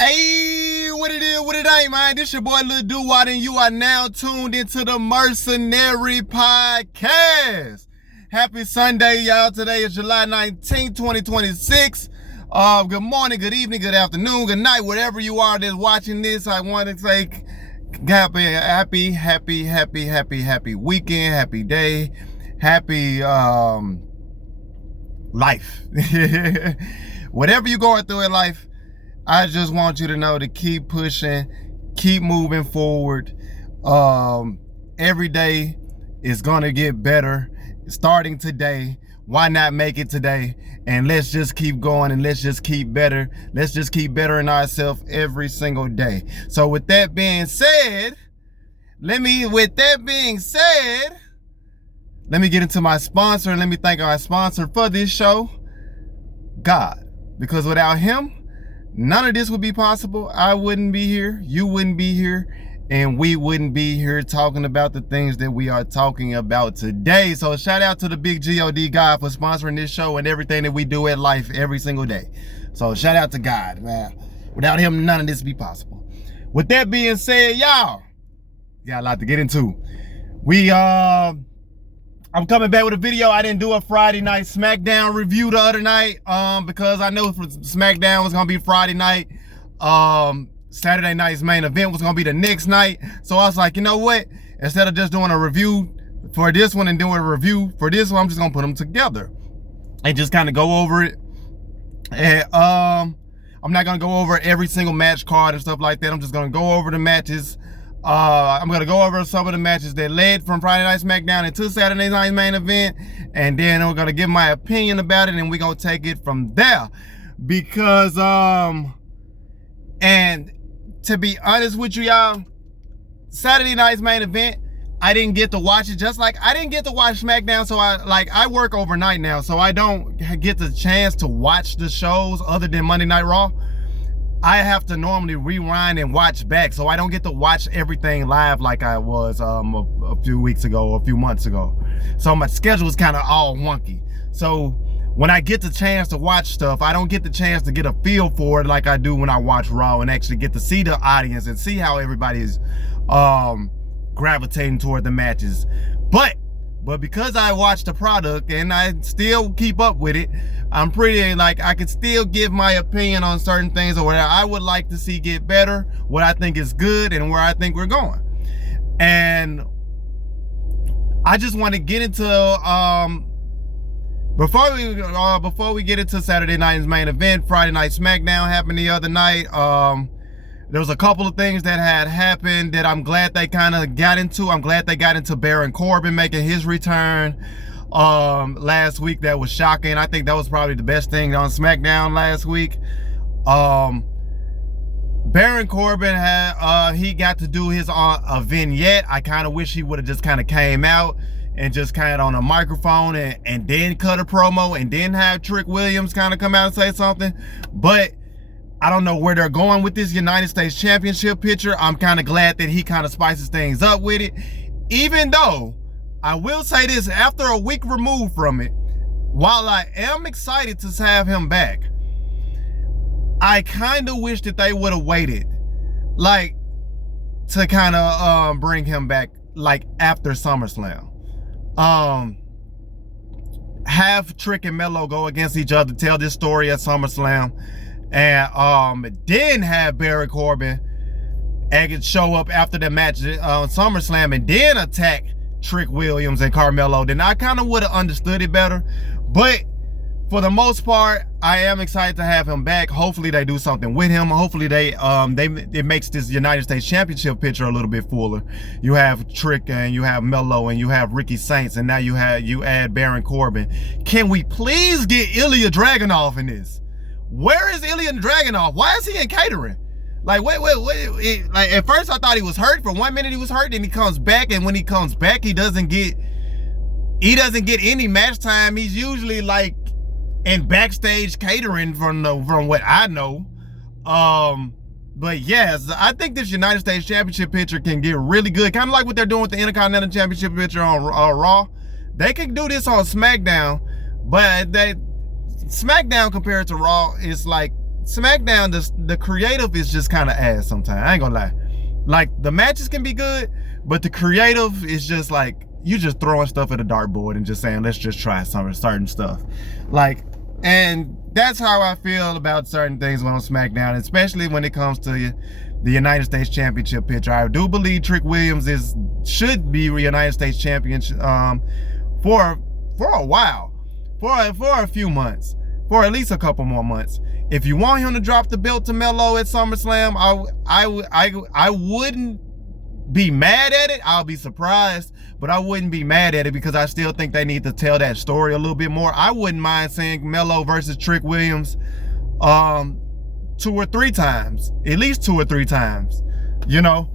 Hey, what it is, what it ain't, man. This your boy Lil Duwatt, and you are now tuned into the Mercenary podcast. Happy Sunday, y'all. Today is July 19th, 2026. Good morning, good evening, good afternoon, good night, wherever you are that's watching this. I want to say happy weekend, happy day, happy life. Whatever you're going through in life, I just want you to know to keep pushing, keep moving forward. Every day is gonna get better. Starting today, why not make it today? And let's just keep going, and let's just keep better. Let's just keep bettering ourselves every single day. So with that being said, let me get into my sponsor, and let me thank our sponsor for this show, God. Because without him, none of this would be possible. I wouldn't be here, you wouldn't be here, and we wouldn't be here talking about the things that we are talking about today. So shout out to the big God, God, for sponsoring this show and everything that we do at life every single day. So shout out to God, man. Without him, none of this would be possible. With that being said, y'all, got a lot to get into. I'm coming back with a video. I didn't do a Friday night SmackDown review the other night because I knew SmackDown was gonna be Friday night. Saturday night's main event was gonna be the next night. So I was like, you know what? Instead of just doing a review for this one and doing a review for this one, I'm just gonna put them together and just kind of go over it. And I'm not gonna go over every single match card and stuff like that. I'm just gonna go over the matches. I'm gonna go over some of the matches that led from Friday Night SmackDown into Saturday night's main event, and then we're gonna give my opinion about it, and we're gonna take it from there. Because and to be honest with you, y'all, Saturday night's main event, I didn't get to watch it, just like I didn't get to watch SmackDown. So I work overnight now, so I don't get the chance to watch the shows other than Monday Night Raw. I have to normally rewind and watch back, so I don't get to watch everything live like I was a few weeks ago or a few months ago. So my schedule is kind of all wonky. So when I get the chance to watch stuff, I don't get the chance to get a feel for it like I do when I watch Raw and actually get to see the audience and see how everybody is gravitating toward the matches. But because I watch the product and I still keep up with it, I'm pretty, like, I can still give my opinion on certain things or what I would like to see get better, what I think is good, and where I think we're going. And I just want to get into, before we get into Saturday night's main event, Friday Night SmackDown happened the other night. There was a couple of things that had happened that I'm glad they kind of got into. I'm glad they got into Baron Corbin making his return last week. That was shocking. I think that was probably the best thing on SmackDown last week. Baron Corbin had he got to do his a vignette. I kind of wish he would have just kind of came out and just kind of on a microphone and then cut a promo and then have Trick Williams kind of come out and say something. But I don't know where they're going with this United States Championship picture. I'm kind of glad that he kind of spices things up with it. Even though, I will say this, after a week removed from it, while I am excited to have him back, I kind of wish that they would have waited, like, to kind of bring him back, like, after SummerSlam. Have Trick and Melo go against each other, tell this story at SummerSlam, and then have Baron Corbin show up after the match on SummerSlam and then attack Trick Williams and Carmelo. Then I kind of would have understood it better. But for the most part, I am excited to have him back. Hopefully they do something with him. Hopefully it makes this United States Championship picture a little bit fuller. You have Trick and you have Melo and you have Ricky Saints, and now you add Baron Corbin. Can we please get Ilya Dragunov in this? Where is Ilya Dragunov? Why is he in catering? Like, wait. Like, at first I thought he was hurt. For 1 minute he was hurt, and he comes back, and when he comes back, he doesn't get any match time. He's usually like in backstage catering from what I know. But yes, I think this United States Championship picture can get really good. Kind of like what they're doing with the Intercontinental Championship picture on Raw. They can do this on SmackDown, but SmackDown compared to Raw is like SmackDown, the creative is just kind of ass sometimes. I ain't gonna lie. Like, the matches can be good, but the creative is just like, you just throwing stuff at a dartboard and just saying, let's just try some certain stuff. Like, and that's how I feel about certain things on SmackDown, especially when it comes to the United States Championship picture. I do believe Trick Williams should be United States Champion for a while, for a few months, for at least a couple more months. If you want him to drop the belt to Melo at SummerSlam, I wouldn't be mad at it. I'll be surprised, but I wouldn't be mad at it because I still think they need to tell that story a little bit more. I wouldn't mind seeing Melo versus Trick Williams 2 or 3 times, at least 2 or 3 times, you know.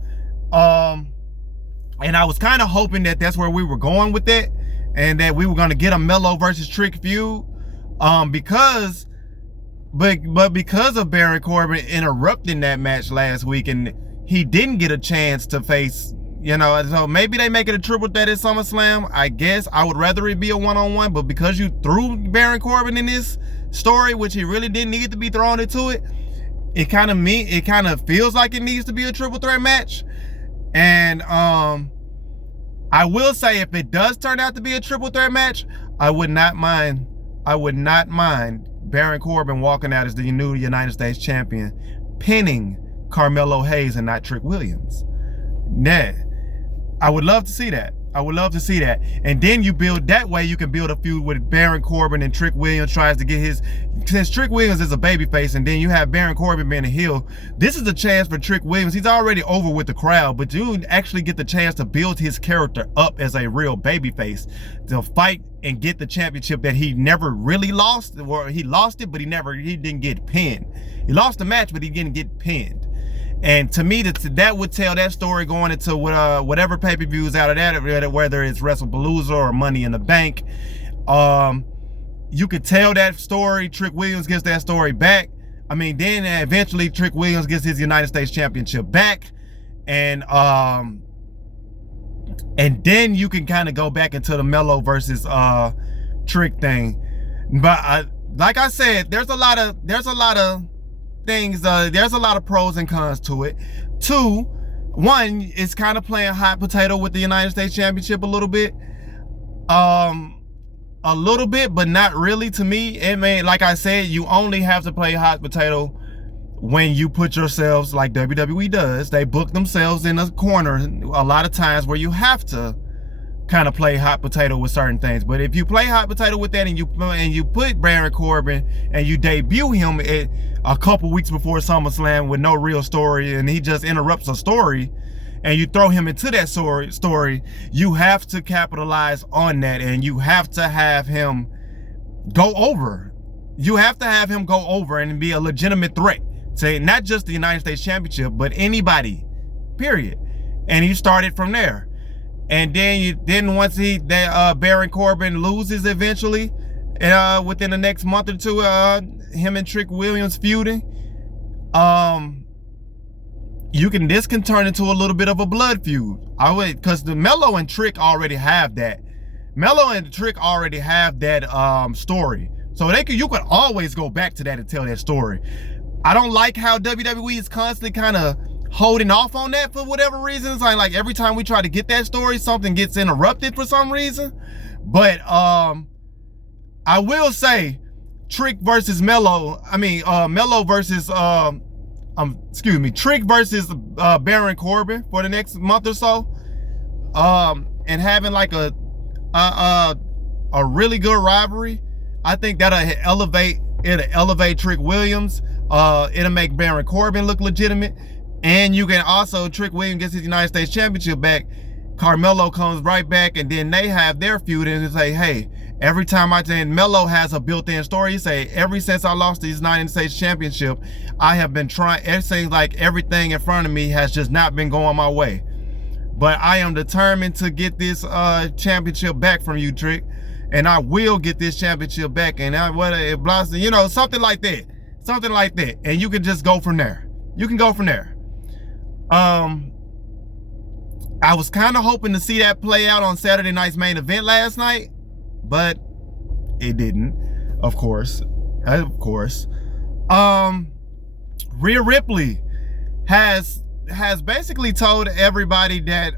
And I was kind of hoping that that's where we were going with that, and that we were going to get a Melo versus Trick feud, because of Baron Corbin interrupting that match last week, and he didn't get a chance to face, you know, so maybe they make it a triple threat at SummerSlam. I guess I would rather it be a one-on-one, but because you threw Baron Corbin in this story, which he really didn't need to be thrown into it, it kind of feels like it needs to be a triple threat match. And I will say, if it does turn out to be a triple threat match, I would not mind Baron Corbin walking out as the new United States champion, pinning Carmelo Hayes and not Trick Williams. Nah, I would love to see that. I would love to see that. And then you build that way, you can build a feud with Baron Corbin, and Trick Williams tries to get his, since Trick Williams is a babyface and then you have Baron Corbin being a heel, this is a chance for Trick Williams. He's already over with the crowd, but you actually get the chance to build his character up as a real babyface, to fight and get the championship that he never really lost, or he lost it, but he didn't get pinned. He lost the match, but he didn't get pinned. And to me, that would tell that story going into whatever pay-per-views out of that, whether it's WrestlePalooza or Money in the Bank. You could tell that story. Trick Williams gets that story back. I mean, then eventually Trick Williams gets his United States Championship back. And then you can kind of go back into the Melo versus Trick thing. But like I said, there's a lot of things, there's a lot of pros and cons to it. 2, 1, it's kind of playing hot potato with the United States Championship a little bit, but not really to me. I mean, like I said, you only have to play hot potato when you put yourselves, like WWE does, they book themselves in a corner a lot of times where you have to kind of play hot potato with certain things. But if you play hot potato with that, and you put Baron Corbin and you debut him a couple weeks before SummerSlam with no real story, and he just interrupts a story, and you throw him into that story, you have to capitalize on that, and you have to have him go over. You have to have him go over and be a legitimate threat to not just the United States Championship, but anybody, period. And he started from there. And then once Baron Corbin loses eventually, within the next month or 2, him and Trick Williams feuding, this can turn into a little bit of a blood feud. Because the Melo and Trick already have that. Melo and Trick already have that story. So you could always go back to that and tell that story. I don't like how WWE is constantly kind of holding off on that for whatever reasons. Like every time we try to get that story, something gets interrupted for some reason. But I will say, Trick versus Melo. Melo versus Trick versus Baron Corbin for the next month or so, and having like a really good rivalry. I think that'll elevate Trick Williams. It'll make Baron Corbin look legitimate. And you can also, Trick Williams gets his United States Championship back, Carmelo comes right back, and then they have their feud and say, hey, every time Melo has a built-in story. He say, ever since I lost the United States Championship, I have been trying, it seems like everything in front of me has just not been going my way. But I am determined to get this championship back from you, Trick. And I will get this championship back. And something like that. Something like that. And you can just go from there. You can go from there. I was kind of hoping to see that play out on Saturday night's main event last night, but it didn't, of course. Rhea Ripley has basically told everybody that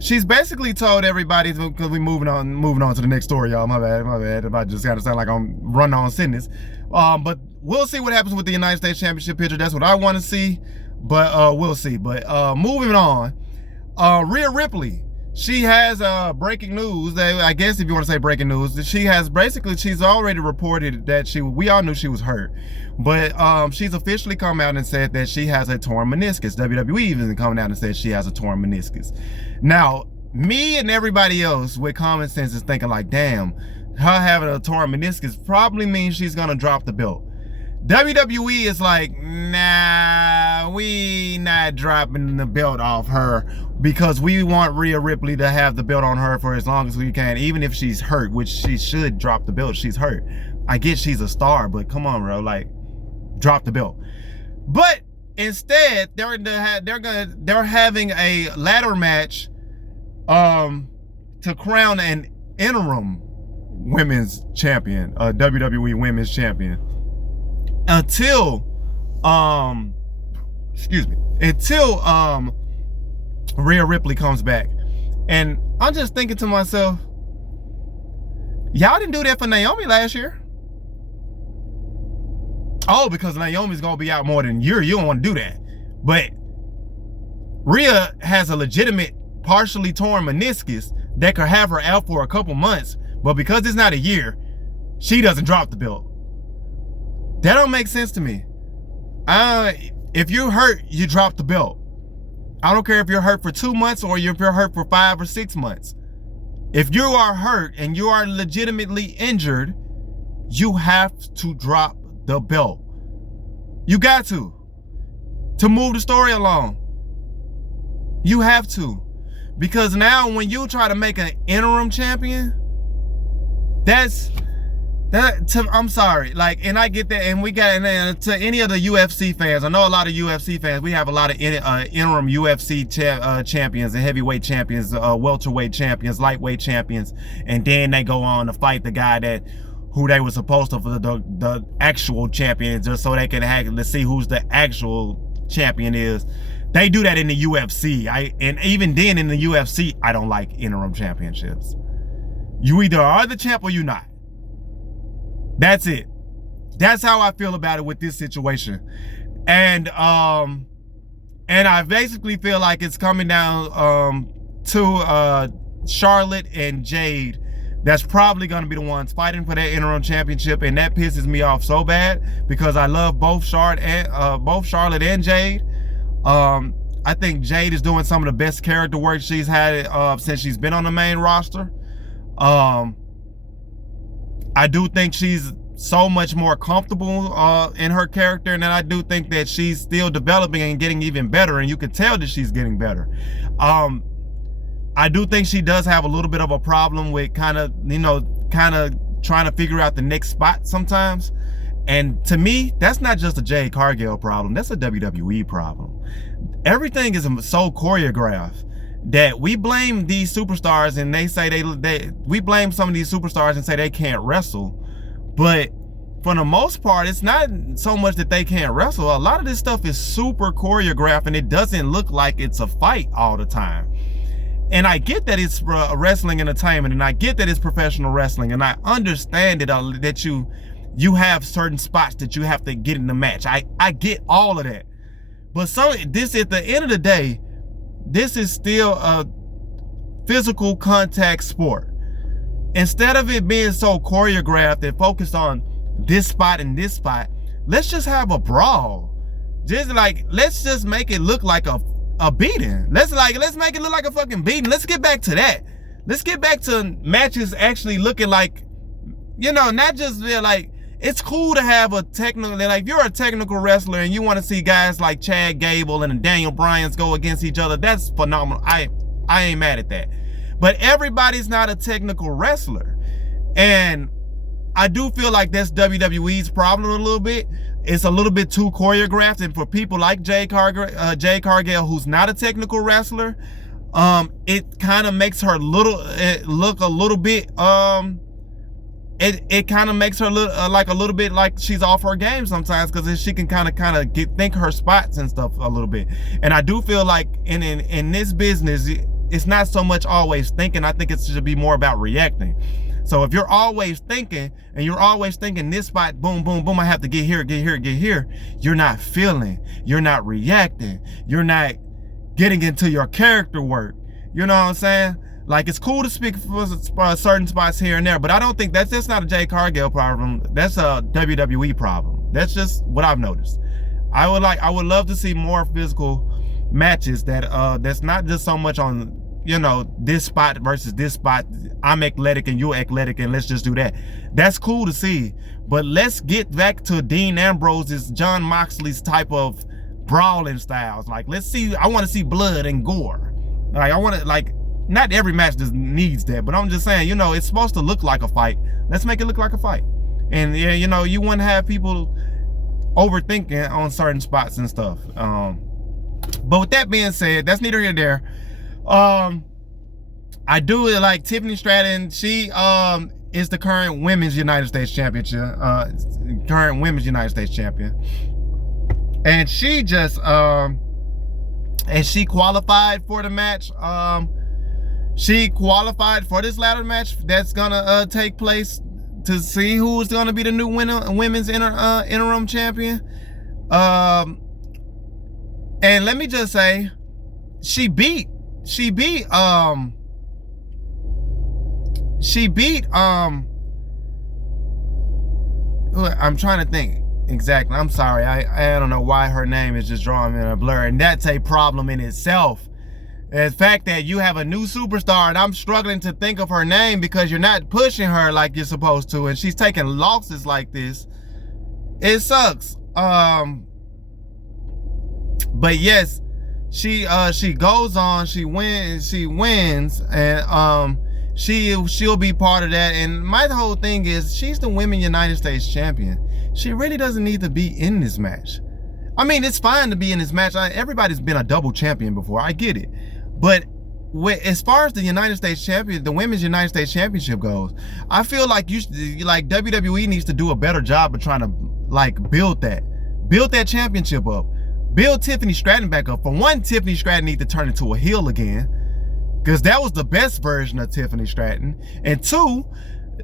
she's basically told everybody, because we're moving on to the next story, y'all. My bad. If I just kind of sound like I'm running on sentence. But we'll see what happens with the United States Championship picture. That's what I want to see. But we'll see. But moving on, Rhea Ripley, she has breaking news. I guess if you want to say breaking news, she's already reported that we all knew she was hurt, but she's officially come out and said that she has a torn meniscus. WWE even coming out and said she has a torn meniscus. Now, me and everybody else with common sense is thinking like, damn, her having a torn meniscus probably means she's gonna drop the belt. WWE is like, nah, we not dropping the belt off her, because we want Rhea Ripley to have the belt on her for as long as we can, even if she's hurt, which she should drop the belt. She's hurt. I get she's a star, but come on, bro, like, drop the belt. But instead, they're having a ladder match to crown an interim women's champion, WWE women's champion, until Rhea Ripley comes back. And I'm just thinking to myself, y'all didn't do that for Naomi last year. Oh, because Naomi's gonna be out more than you don't want to do that. But Rhea has a legitimate partially torn meniscus that could have her out for a couple months, but because it's not a year, she doesn't drop the belt. That don't make sense to me. If you're hurt, you drop the belt. I don't care if you're hurt for 2 months or if you're hurt for 5 or 6 months. If you are hurt and you are legitimately injured, you have to drop the belt. You got to move the story along. You have to. Because now when you try to make an interim champion, I'm sorry, like, and I get that, and to any of the UFC fans, I know a lot of UFC fans, we have a lot of interim UFC champions and heavyweight champions, welterweight champions, lightweight champions, and then they go on to fight the guy who they were supposed to, for the actual champion, just so they can let's see who's the actual champion is. They do that in the UFC. And even then in the UFC, I don't like interim championships. You either are the champ or you're not. That's it. That's how I feel about it with this situation. And I basically feel like it's coming down to Charlotte and Jade. That's probably going to be the ones fighting for that interim championship, and that pisses me off so bad, because I love both Charlotte and Jade. I think Jade is doing some of the best character work she's had since she's been on the main roster. I do think she's so much more comfortable in her character, and then I do think that she's still developing and getting even better, and you can tell that she's getting better. I do think she does have a little bit of a problem with kind of trying to figure out the next spot sometimes. And to me, that's not just a Jade Cargill problem, that's a WWE problem. Everything is so choreographed that we blame these superstars, and they say we blame some of these superstars and say they can't wrestle. But for the most part, it's not so much that they can't wrestle. A lot of this stuff is super choreographed, and it doesn't look like it's a fight all the time. And I get that it's wrestling entertainment, and I get that it's professional wrestling, and I understand that you have certain spots that you have to get in the match. I get all of that. But this, at the end of the day, this is still a physical contact sport. Instead of it being so choreographed and focused on this spot and this spot, let's just have a brawl. Let's just make it look like a beating. Let's make it look like a fucking beating. Let's get back to that. Let's get back to matches actually looking like, not just like, it's cool to have a technical, like, if you're a technical wrestler and you want to see guys like Chad Gable and Daniel Bryan's go against each other, that's phenomenal. I ain't mad at that. But everybody's not a technical wrestler. And I do feel like that's WWE's problem a little bit. It's a little bit too choreographed, and for people like Jade Cargill, who's not a technical wrestler, it kind of makes her look a little bit it kind of makes her look like a little bit like she's off her game sometimes, because she can kind of think her spots and stuff a little bit. And I do feel like in this business, it's not so much always thinking. I think it should be more about reacting. So if you're always thinking and you're always thinking this spot, boom, boom, boom, I have to get here, get here, get here, you're not feeling, you're not reacting, you're not getting into your character work. You know what I'm saying? Like, it's cool to speak for certain spots here and there, but I don't think that's not a Jade Cargill problem. That's a WWE problem. That's just what I've noticed. I would love to see more physical matches that's not just so much on, you know, this spot versus this spot. I'm athletic and you're athletic and let's just do that. That's cool to see, but let's get back to Dean Ambrose's, Jon Moxley's type of brawling styles. Like, let's see, I want to see blood and gore. Like, I want to, like, not every match just needs that, but I'm just saying, you know, it's supposed to look like a fight. Let's make it look like a fight. And yeah, you know, you wouldn't have people overthinking on certain spots and stuff. But with that being said, that's neither here nor there. I do like Tiffany Stratton. She is the current women's United States champion. And she just and she qualified for the match. She qualified for this ladder match that's gonna take place to see who's gonna be the new women's interim champion. And let me just say, she beat I'm trying to think exactly. I'm sorry, I don't know why her name is just drawing me in a blur, and that's a problem in itself. The fact that you have a new superstar and I'm struggling to think of her name because you're not pushing her like you're supposed to, and she's taking losses like this, it sucks. But yes, she goes on, she wins, and she'll be part of that. And my whole thing is, she's the Women's United States champion. She really doesn't need to be in this match. I mean, it's fine to be in this match. Everybody's been a double champion before, I get it. But as far as the United States champion, the Women's United States Championship goes, I feel like WWE needs to do a better job of trying to like build that championship up, build Tiffany Stratton back up. For one, Tiffany Stratton needs to turn into a heel again, because that was the best version of Tiffany Stratton. And two,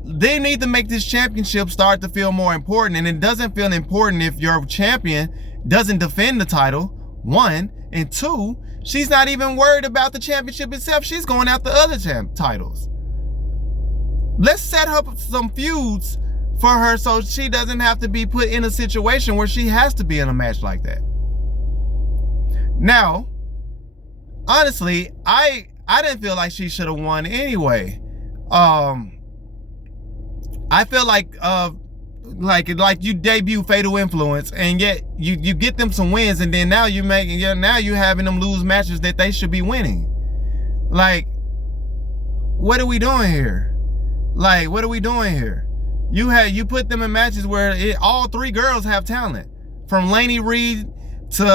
they need to make this championship start to feel more important. And it doesn't feel important if your champion doesn't defend the title, one. And two, she's not even worried about the championship itself. She's going after other titles. Let's set up some feuds for her so she doesn't have to be put in a situation where she has to be in a match like that. Now, honestly, I didn't feel like she should have won anyway. I feel like you debut Fatal Influence, and yet you get them some wins, and then now you having them lose matches that they should be winning. Like, what are we doing here? Like, what are we doing here? You put them in matches where all three girls have talent, from Lainey Reed to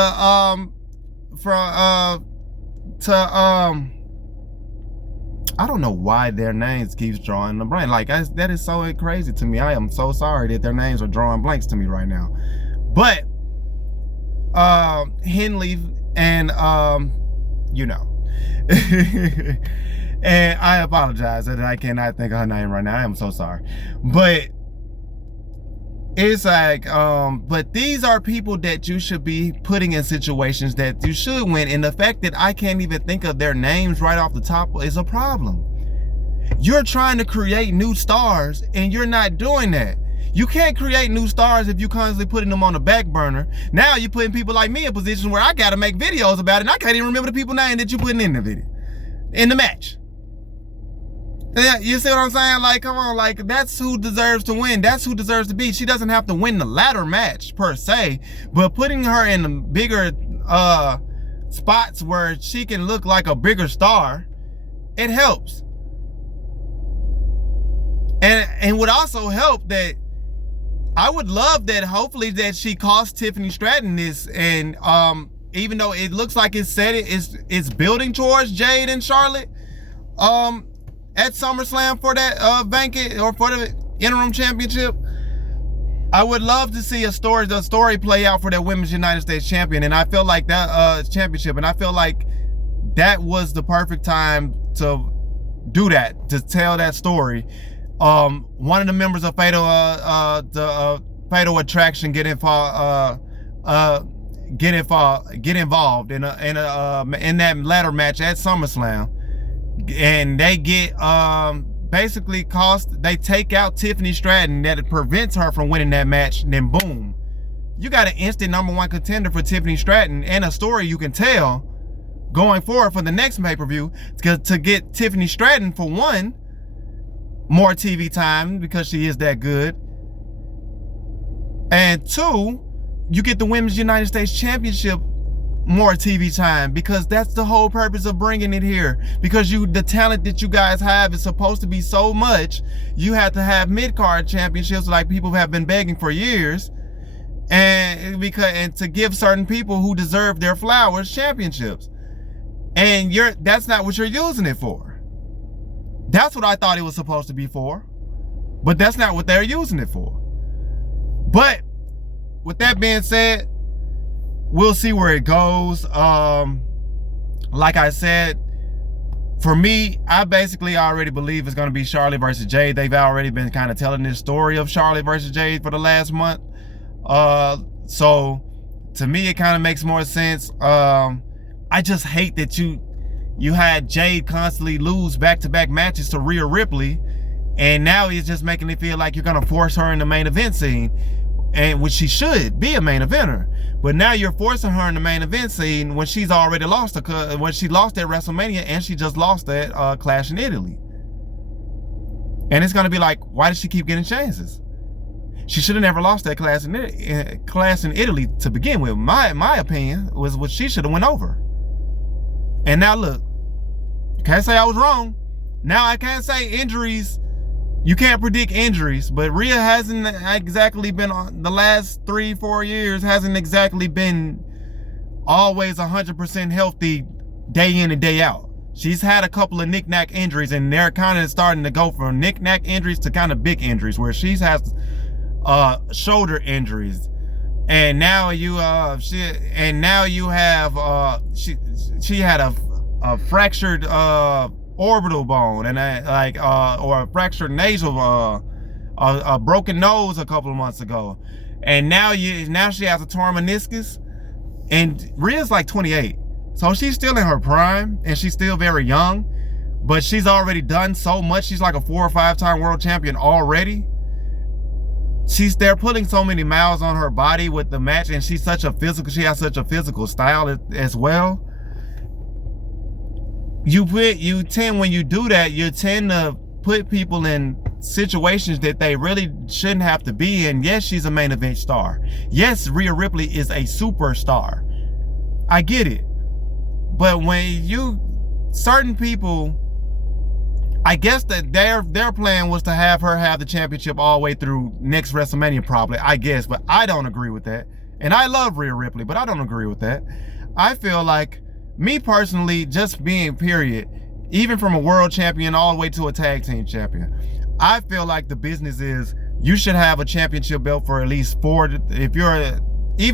I don't know why their names keeps drawing the blank. Like, that is so crazy to me. I am so sorry that their names are drawing blanks to me right now. But Henley and you know. And I apologize that I cannot think of her name right now. I am so sorry. But it's like, but these are people that you should be putting in situations that you should win. And the fact that I can't even think of their names right off the top is a problem. You're trying to create new stars and you're not doing that. You can't create new stars if you constantly putting them on the back burner. Now you're putting people like me in positions where I gotta make videos about it, and I can't even remember the people's name that you're putting in the video, in the match. You see what I'm saying? Like, come on, like, that's who deserves to win. That's who deserves to beat. She doesn't have to win the ladder match per se, but putting her in the bigger spots where she can look like a bigger star, it helps. And would also help that I would love that hopefully that she cost Tiffany Stratton this, and even though it looks like it's building towards Jade and Charlotte at SummerSlam for that vacant, or for the interim championship, I would love to see the story play out for that Women's United States champion. And I feel like that championship, and I feel like that was the perfect time to do that, to tell that story. One of the members of Fatal Attraction get involved in that ladder match at SummerSlam, and they get basically they take out Tiffany Stratton, that prevents her from winning that match. And then boom, you got an instant #1 contender for Tiffany Stratton, and a story you can tell going forward for the next pay-per-view to get Tiffany Stratton, for one, more TV time because she is that good, and two, you get the Women's United States Championship more TV time, because that's the whole purpose of bringing it here. Because the talent that you guys have is supposed to be so much, you have to have mid-card championships like people have been begging for years, and to give certain people who deserve their flowers championships. And that's not what you're using it for. That's what I thought it was supposed to be for, but that's not what they're using it for. But with that being said, we'll see where it goes. Like I said, for me, I basically already believe it's going to be Charlotte versus Jade. They've already been kind of telling this story of Charlotte versus Jade for the last month. So to me, it kind of makes more sense. I just hate that you had Jade constantly lose back-to-back matches to Rhea Ripley, and now he's just making it feel like you're going to force her in the main event scene, and which she should be a main eventer. But now you're forcing her in the main event scene when she's already lost when she lost at WrestleMania, and she just lost at Clash in Italy. And it's going to be like, why does she keep getting chances? She should have never lost that Clash in Italy to begin with. My opinion was what she should have went over. And now look, can't say I was wrong. Now I can't say injuries. You can't predict injuries, but Rhea hasn't exactly been on the last 3-4 years, hasn't exactly been always 100% healthy day in and day out. She's had a couple of knick-knack injuries, and they're kind of starting to go from knick-knack injuries to kind of big injuries, where she's has shoulder injuries. And now she had a fractured orbital bone, and or a fractured nasal, a broken nose a couple of months ago, and now she has a torn meniscus. And Rhea's like 28, so she's still in her prime, and she's still very young, but she's already done so much. She's like a 4 or 5-time world champion already. They're putting so many miles on her body with the match, and she has such a physical style as well. When you do that, you tend to put people in situations that they really shouldn't have to be in. Yes, she's a main event star. Yes, Rhea Ripley is a superstar. I get it. But when certain people, I guess that their plan was to have her have the championship all the way through next WrestleMania probably, I guess, but I don't agree with that. And I love Rhea Ripley, but I don't agree with that. I feel like, me personally, just being period, even from a world champion all the way to a tag team champion, I feel like the business is you should have a championship belt for at least even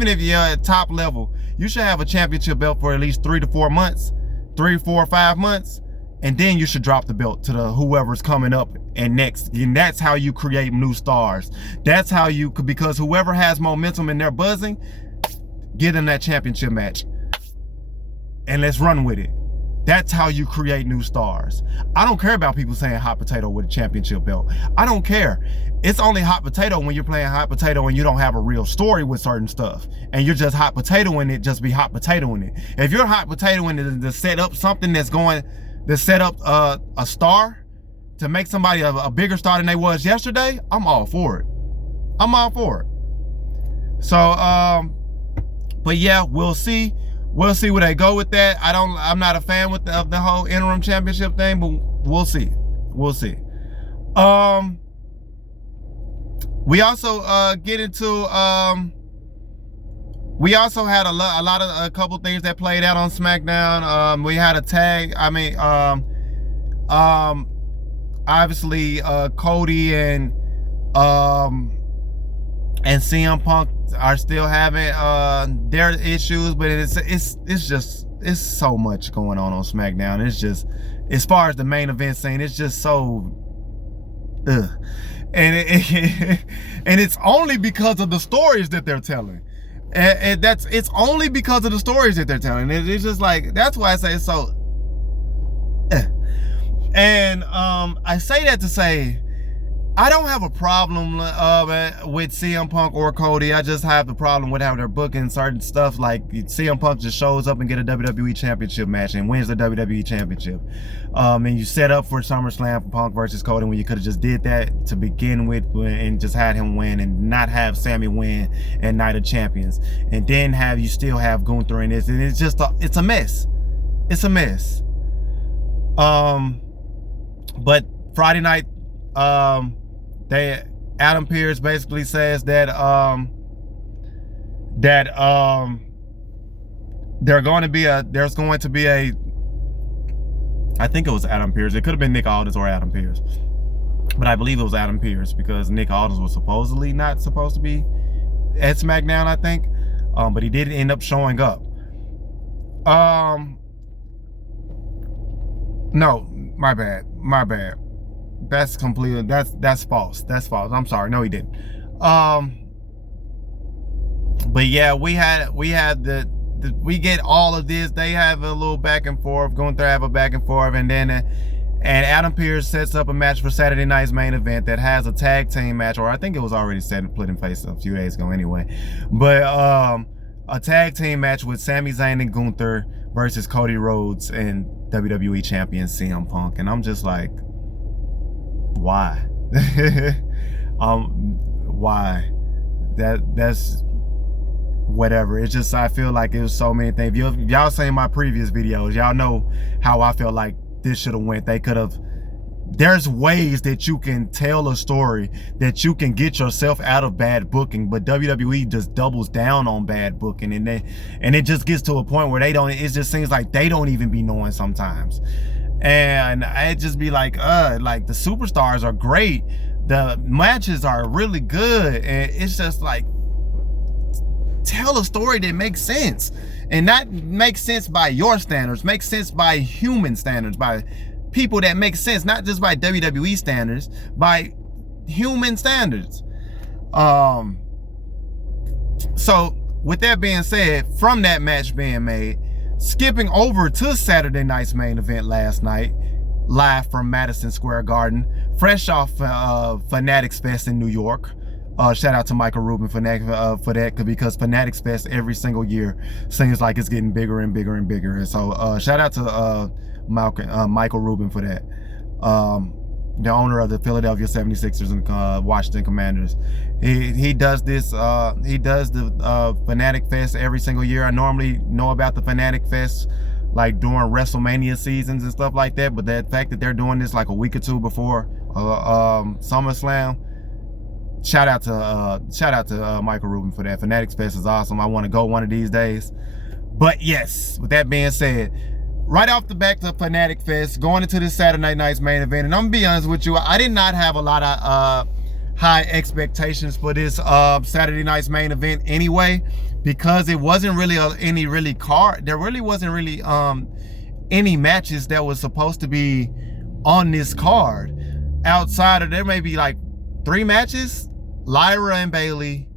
if you're at top level, you should have a championship belt for at least 3 to 4 months, 3, 4, 5 months. And then you should drop the belt to whoever's coming up and next. And that's how you create new stars. That's how because whoever has momentum and they're buzzing, get in that championship match. And let's run with it. That's how you create new stars. I don't care about people saying hot potato with a championship belt. I don't care. It's only hot potato when you're playing hot potato and you don't have a real story with certain stuff. And you're just hot potatoing it, just be hot potatoing it. If you're hot potatoing it to set up something to set up a star, to make somebody a bigger star than they was yesterday, I'm all for it. I'm all for it. So, but yeah, we'll see. We'll see where they go with that. I'm not a fan of the whole interim championship thing, but we'll see. We'll see. We also get into we also had a couple things that played out on SmackDown. We had a tag. Obviously Cody and And CM Punk are still having their issues, but it's so much going on SmackDown. It's just, as far as the main event scene, it's just so and and it's only because of the stories that they're telling. And it's only because of the stories that they're telling. It's just like, that's why I say it's so And I say that to say, I don't have a problem with CM Punk or Cody. I just have the problem with how they're booking certain stuff. Like, CM Punk just shows up and get a WWE Championship match and wins the WWE Championship. And you set up for SummerSlam for Punk versus Cody when you could have just did that to begin with and just had him win and not have Sammy win at Night of Champions. And then you still have Gunther in this. And it's just, it's a mess. It's a mess. But Friday night, Adam Pearce basically says that there's going to be a, I think it was Adam Pearce. It could have been Nick Aldis or Adam Pearce, but I believe it was Adam Pearce because Nick Aldis was supposedly not supposed to be at SmackDown, I think, but he did end up showing up. No, my bad. That's completely, that's false. That's false. I'm sorry. No, he didn't. But yeah, we get all of this. They have a little back and forth, going through, have a back and forth, and then and Adam Pearce sets up a match for Saturday night's main event that has a tag team match, or I think it was already set and put in place a few days ago anyway. But a tag team match with Sami Zayn and Gunther versus Cody Rhodes and WWE champion CM Punk. And I'm just like, why? Why? That's whatever. It's just, I feel like it was so many things. Y'all seen my previous videos, y'all know how I feel like this should have went. They could have, there's ways that you can tell a story, that you can get yourself out of bad booking, but WWE just doubles down on bad booking, and it just gets to a point where it just seems like they don't even be knowing sometimes. And it just be like the superstars are great, the matches are really good, and it's just like, tell a story that makes sense, and not makes sense by your standards, makes sense by human standards, by people that make sense, not just by WWE standards, by human standards. So with that being said, from that match being made, skipping over to Saturday night's main event last night, live from Madison Square Garden, fresh off Fanatics Fest in New York. Shout out to Michael Rubin for that, because Fanatics Fest every single year seems like it's getting bigger and bigger and bigger. And so shout out to Michael Rubin for that. The owner of the Philadelphia 76ers and Washington Commanders. He does this, he does the Fanatic Fest every single year. I normally know about the Fanatic Fest like during WrestleMania seasons and stuff like that, but the fact that they're doing this like a week or two before SummerSlam, shout out to Michael Rubin for that. Fanatics Fest is awesome. I want to go one of these days. But yes, with that being said, right off the back to Fanatic Fest, going into this Saturday night's main event, and I'm gonna be honest with you, I did not have a lot of high expectations for this Saturday night's main event anyway, because it wasn't really any card. There really wasn't really any matches that was supposed to be on this card. Outside of, there may be like 3 matches: Lyra and Bayley,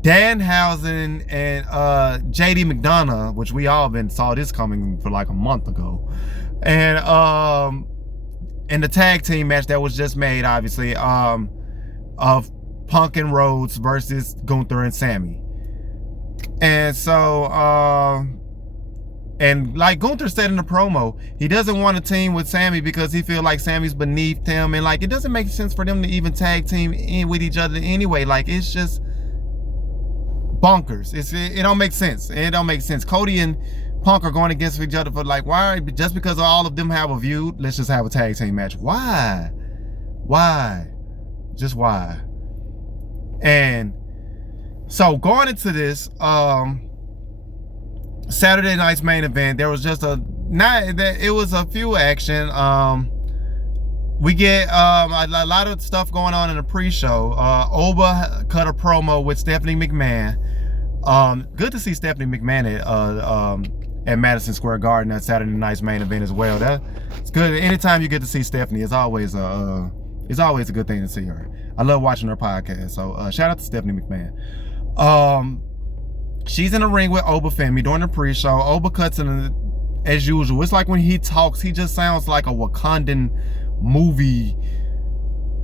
Danhausen and JD McDonough, which we all saw this coming for like a month ago, and the tag team match that was just made, obviously, of Punk and Rhodes versus Gunther and Sammy. And so and like Gunther said in the promo, he doesn't want to team with Sammy because he feels like Sammy's beneath him, and like it doesn't make sense for them to even tag team in with each other anyway. Like, it's just bonkers. It don't make sense. It don't make sense. Cody and Punk are going against each other for like, why? Just because all of them have a feud, let's just have a tag team match. Why? Just why? And so going into this Saturday night's main event, there was just it was a few action. We get a lot of stuff going on in the pre-show. Oba cut a promo with Stephanie McMahon. Good to see Stephanie McMahon at Madison Square Garden at Saturday night's main event as well. That's good. Anytime you get to see Stephanie, it's always a good thing to see her. I love watching her podcast. So shout out to Stephanie McMahon. She's in the ring with Oba Femi during the pre-show. Oba cuts in as usual. It's like when he talks, he just sounds like a Wakandan movie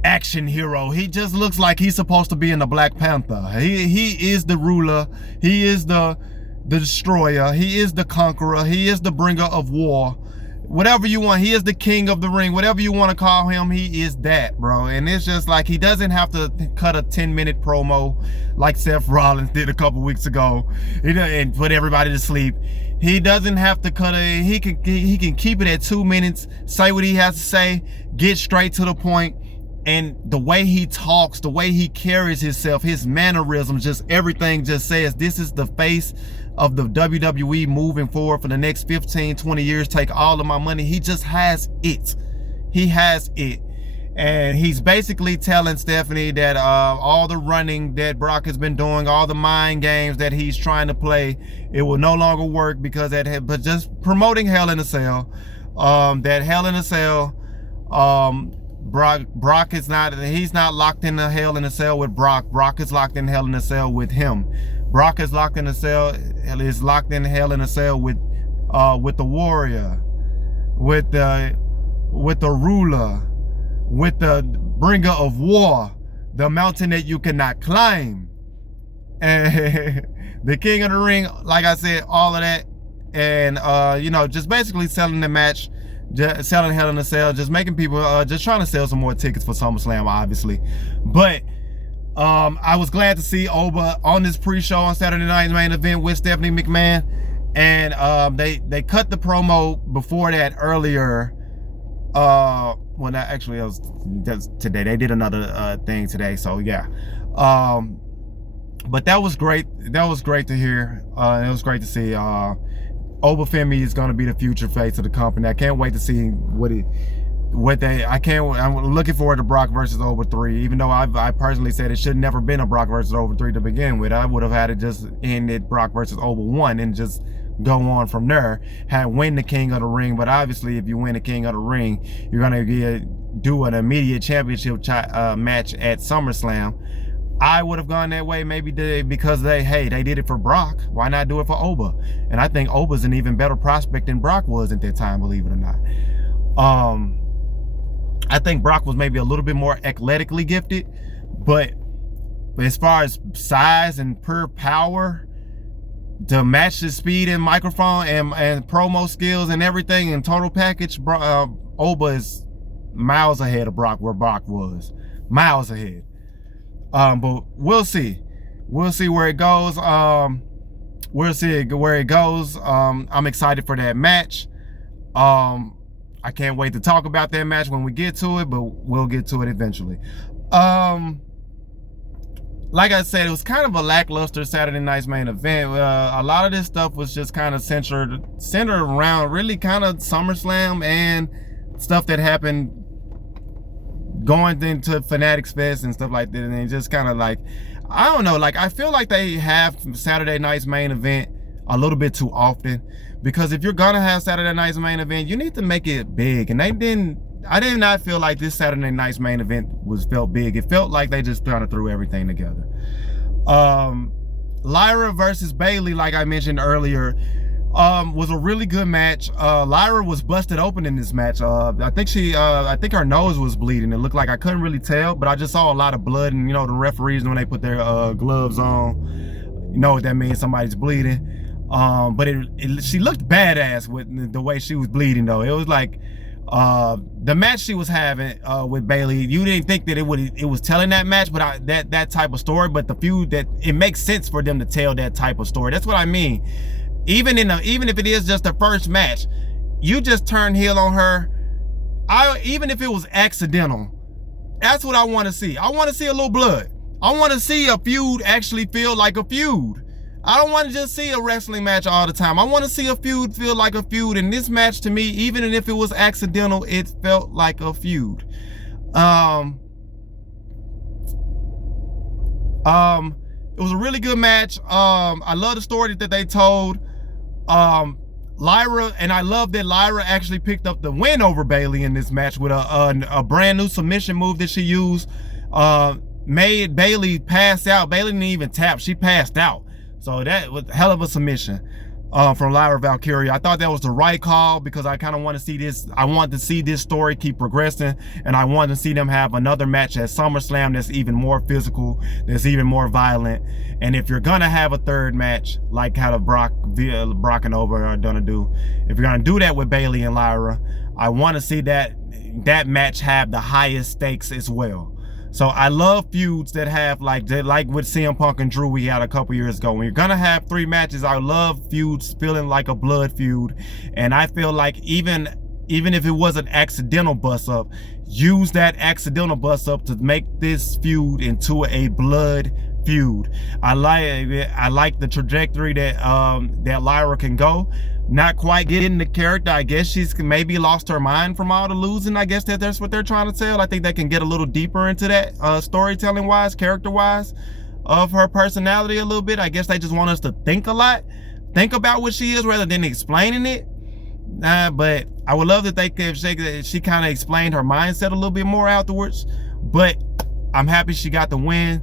action hero. He just looks like he's supposed to be in the Black Panther. He is the ruler. He is the destroyer. He is the conqueror. He is the bringer of war. Whatever you want. He is the king of the ring. Whatever you want to call him, he is that, bro. And it's just like he doesn't have to cut a 10-minute promo like Seth Rollins did a couple weeks ago and put everybody to sleep. He doesn't have to cut he can keep it at 2 minutes, say what he has to say, get straight to the point. And the way he talks, the way he carries himself, his mannerisms, just everything just says this is the face of the WWE moving forward for the next 15, 20 years. Take all of my money. He just has it. He has it. And he's basically telling Stephanie that all the running that Brock has been doing, all the mind games that he's trying to play, it will no longer work because but just promoting Hell in a Cell, that Hell in a Cell, Brock is not, he's not locked in a Hell in a Cell with Brock. Brock is locked in Hell in a Cell with him. Brock is locked in a cell, is locked in Hell in a Cell with the Warrior, with the ruler, with the bringer of war, the mountain that you cannot climb, and the King of the Ring, like I said, all of that, and you know, just basically selling the match, just selling Hell in a Cell, just making people, just trying to sell some more tickets for SummerSlam, obviously. But I was glad to see Oba on this pre-show on Saturday night's main event with Stephanie McMahon, and they cut the promo before that earlier. Well, not actually, that's today. They did another thing today, so yeah. But that was great. That was great to hear. It was great to see. Oba Femi is going to be the future face of the company. I can't wait to see I'm looking forward to Brock versus Oba 3, even though I personally said it should never been a Brock versus Oba 3 to begin with. I would have had it just end it Brock versus Oba 1 and just go on from there, win the King of the Ring. But obviously, if you win the King of the Ring, you're gonna do an immediate championship match at SummerSlam. I would have gone that way maybe because they did it for Brock. Why not do it for Oba? And I think Oba's an even better prospect than Brock was at that time, believe it or not. I think Brock was maybe a little bit more athletically gifted, but as far as size and pure power, to match his speed and microphone and promo skills and everything and total package, Oba is miles ahead of Brock where Brock was. Miles ahead. But we'll see. We'll see where it goes. We'll see where it goes. I'm excited for that match. I can't wait to talk about that match when we get to it, but we'll get to it eventually. Like I said, it was kind of a lackluster Saturday night's main event. A lot of this stuff was just kind of centered around really kind of SummerSlam and stuff that happened going into Fanatics Fest and stuff like that. And just kind of like, I don't know, like I feel like they have Saturday night's main event a little bit too often, because if you're gonna have Saturday night's main event, you need to make it big. And I did not feel like this Saturday night's main event felt big. It felt like they just kind of threw everything together. Lyra versus Bayley, like I mentioned earlier, was a really good match. Lyra was busted open in this match. I think her nose was bleeding. It looked like, I couldn't really tell, but I just saw a lot of blood. And you know, the referees, when they put their gloves on, you know what that means, somebody's bleeding. But she looked badass with the way she was bleeding though. It was like, the match she was having with Bayley, you didn't think that it was telling that match, but that type of story. But the feud, that it makes sense for them to tell that type of story. That's what I mean. Even if it is just the first match, you just turn heel on her. Even if it was accidental, that's what I want to see. I want to see a little blood. I want to see a feud actually feel like a feud. I don't want to just see a wrestling match all the time. I want to see a feud feel like a feud. And this match, to me, even if it was accidental, it felt like a feud. It was a really good match. I love the story that they told. Lyra, and I love that Lyra actually picked up the win over Bayley in this match with a brand new submission move that she used. Made Bayley pass out. Bayley didn't even tap. She passed out. So that was a hell of a submission from Lyra Valkyria. I thought that was the right call because I kind of want to see this. I want to see this story keep progressing, and I want to see them have another match at SummerSlam that's even more physical, that's even more violent. And if you're gonna have a third match, like how the Brock and Over are gonna do, if you're gonna do that with Bayley and Lyra, I want to see that match have the highest stakes as well. So I love feuds that have like with CM Punk and Drew we had a couple years ago. When you're gonna have 3 matches, I love feuds feeling like a blood feud. And I feel like even if it was an accidental bust up, use that accidental bust up to make this feud into a blood feud. I like the trajectory that that Lyra can go. Not quite getting the character. I guess she's maybe lost her mind from all the losing. I guess that's what they're trying to tell. I think they can get a little deeper into that storytelling wise, character wise, of her personality a little bit. I guess they just want us to think a lot, think about what she is rather than explaining it. But I would love that she kind of explained her mindset a little bit more afterwards. But I'm happy she got the win.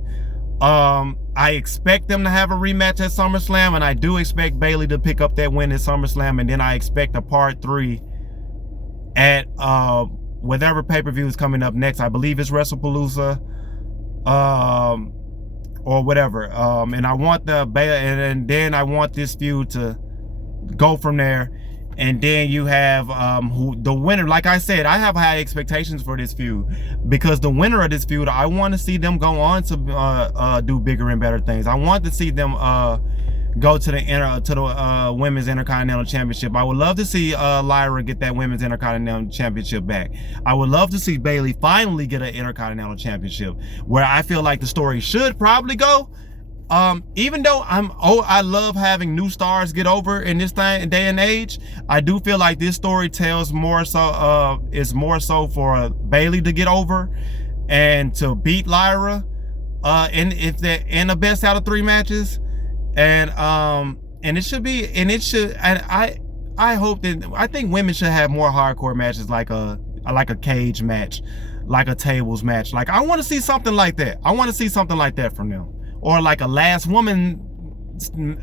I expect them to have a rematch at SummerSlam, and I do expect Bayley to pick up that win at SummerSlam, and then I expect a part 3 at whatever pay-per-view is coming up next. I believe it's WrestlePalooza, or whatever. And I want and then I want this feud to go from there. And then you have the winner. Like I said, I have high expectations for this feud because the winner of this feud, I want to see them go on to do bigger and better things. I want to see them go to the Women's Intercontinental Championship. I would love to see Lyra get that Women's Intercontinental Championship back. I would love to see Bayley finally get an Intercontinental Championship, where I feel like the story should probably go. Even though I love having new stars get over in this day and age, I do feel like this story tells more so is more so for Bayley to get over and to beat Lyra in the best out of 3 matches. And I hope that, I think women should have more hardcore matches, like a cage match, like a tables match. Like, I want to see something like that. I want to see something like that from them. Or like a last woman,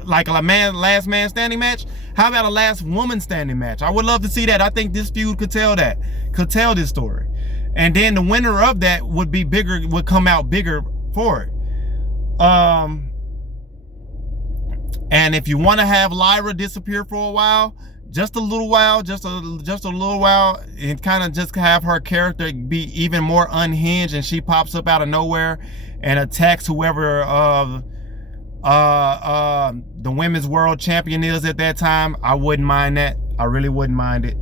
like a last man standing match. How about a last woman standing match? I would love to see that. I think this feud could tell this story. And then the winner of that would be bigger, would come out bigger for it. And if you want to have Lyra disappear for a while, just a little while, and kind of just have her character be even more unhinged, and she pops up out of nowhere and attacks whoever the women's world champion is at that time, I wouldn't mind that. I really wouldn't mind it.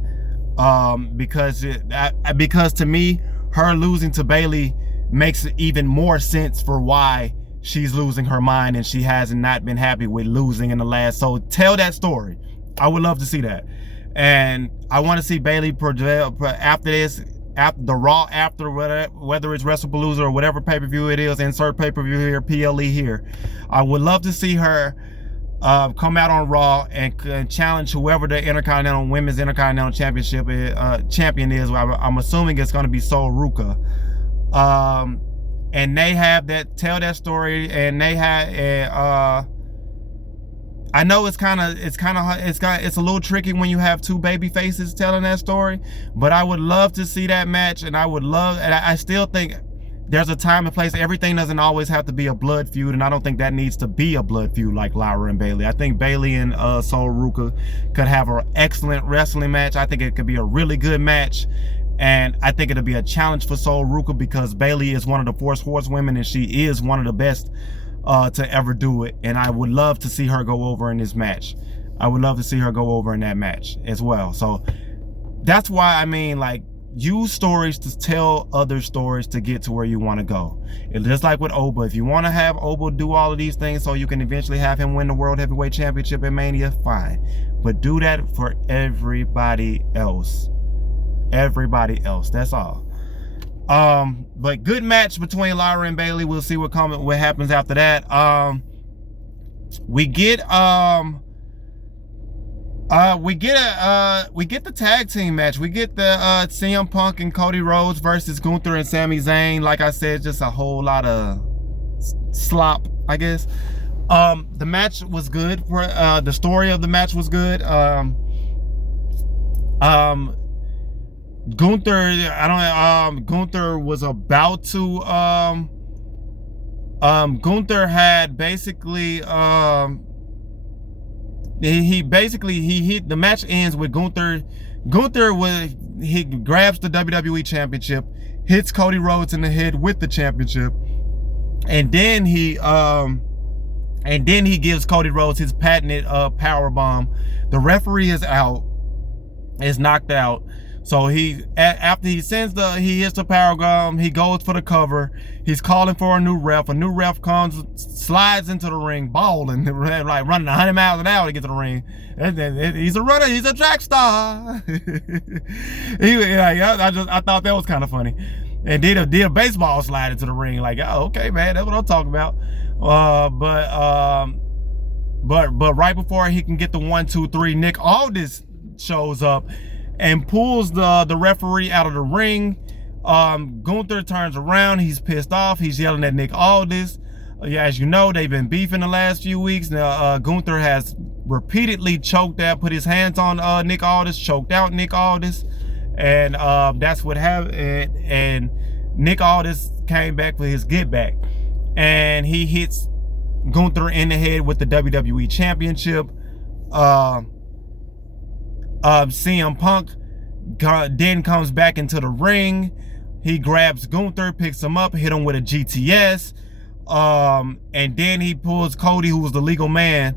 Because to me, her losing to Bayley makes even more sense for why she's losing her mind, and she has not been happy with losing in the last. So tell that story. I would love to see that. And I want to see Bayley prevail after this, after the Raw, after whether it's WrestlePalooza or whatever pay-per-view it is, insert pay-per-view here, PLE here. I would love to see her come out on Raw and challenge whoever the Women's Intercontinental Championship champion is. I'm assuming it's going to be Sol Ruka. And they have tell that story, and they have I know it's a little tricky when you have 2 baby faces telling that story, but I would love to see that match. And I still think there's a time and place. Everything doesn't always have to be a blood feud, and I don't think that needs to be a blood feud like Lyra and Bayley. I think Bayley and Sol Ruka could have an excellent wrestling match. I think it could be a really good match. And I think it'll be a challenge for Sol Ruka, because Bayley is one of the 4 horsewomen, and she is one of the best to ever do it. And I would love to see her go over in this match. I would love to see her go over in that match as well. So that's why, I mean, like, use stories to tell other stories to get to where you want to go. It's just like with Oba. If you want to have Oba do all of these things so you can eventually have him win the World Heavyweight Championship at Mania, fine. But do that for everybody else. Everybody else. That's all. But good match between Lara and Bayley. We'll see what happens after that. We get the tag team match. We get the CM Punk and Cody Rhodes versus Gunther and Sami Zayn. Like I said, just a whole lot of slop, I guess. The match was good. The story of the match was good. Gunther was about to Gunther had basically he hit the match ends with Gunther he grabs the WWE Championship, hits Cody Rhodes in the head with the championship, and then he gives Cody Rhodes his patented power bomb. The referee is knocked out. So after he hits the power bomb, he goes for the cover. He's calling for a new ref. A new ref comes, slides into the ring, balling, like running 100 miles an hour to get to the ring. He's a runner. He's a track star. I thought that was kind of funny. And did a baseball slide into the ring. Like, oh, okay, man, that's what I'm talking about. But right before he can get the 1, 2, 3, Nick Aldis shows up and pulls the referee out of the ring. Gunther turns around. He's pissed off. He's yelling at Nick Aldis. As you know, they've been beefing the last few weeks. Now, Gunther has repeatedly put his hands on Nick Aldis, choked out Nick Aldis. And that's what happened. And Nick Aldis came back for his get back. And he hits Gunther in the head with the WWE Championship. CM Punk then comes back into the ring. He grabs Gunther, picks him up, hit him with a GTS, and then he pulls Cody, who was the legal man,